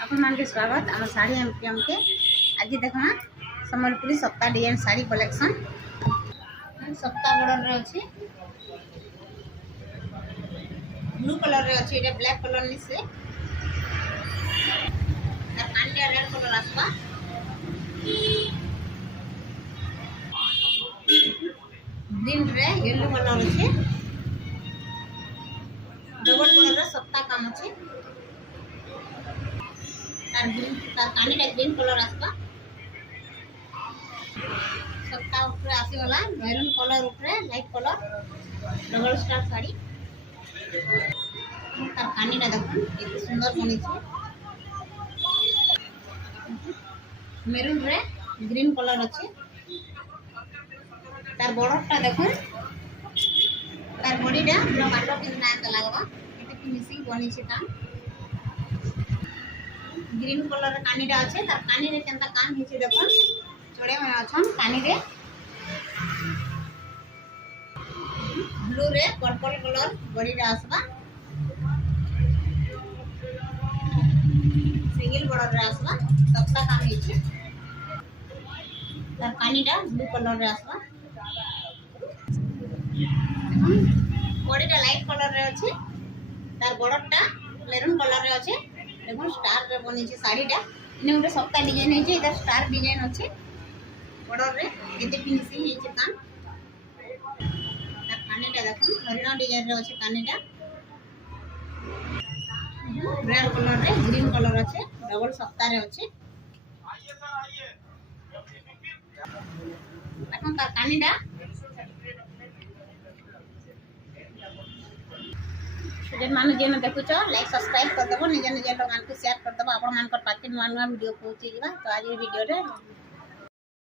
अपन मान के स्वागत आम साड़ी एम के आज देखा सम्बलपुरी सप्ताह डिजाइन साड़ी कलेक्शन सप्ताह बॉर्डर रे अछि ब्लू कलर रे अछि एटा ब्लैक कलर नि से ता कांडिया रेड कलर आसबा ग्रीन रे येलो कलर अछि डबल बॉर्डर रे सप्ताह काम अछि तार कानीटा ग्रीन कलर आसबा सप्ताह ऊपर आसी वाला मैरून कलर ऊपर light colour double star sari तार कानीटा देखन केते सुंदर बनी छै मैरून रे ग्रीन कलर अछि तार बॉर्डरटा देखन तार बॉडीटा पूरा बाटो पिन्ना के लागबा एते फिनिशिंग बनी छै काम ग्रीन कलर कानीटा अच्छे तार कानी रे केनता काम हिचे देखन चोड़े में अछन कानी रे ब्लू रे पर्पल कलर बॉडी रे आसबा सिंगल बॉर्डर रे आसबा सबटा काम हिचे तार कानीटा ब्लू कलर रे आसबा बॉडीटा लाइट कलर रे अछि तार बॉर्डरटा मैरून कलर रे अछि देखो स्टार रे बनी छै साड़ीटा इने उठे सबटा डिजाइन है इधर स्टार डिजाइन अच्छे बॉर्डर रे केते फिनिशिंग है छै काम तार कानीटा देखो हरिणा डिजाइन रे अच्छे कानीटा रेड कलर रे ग्रीन कलर अच्छे डबल सप्ताह रे अच्छे देखो तार कानीटा मानु जेन देखुच लाइक सब्सक्राइब कर दबो निज निज लोग मान को शेयर कर दबो आपण मान पाखे नुआ नुआ वीडियो पहुंची जीवा तो आज ये वीडियो रे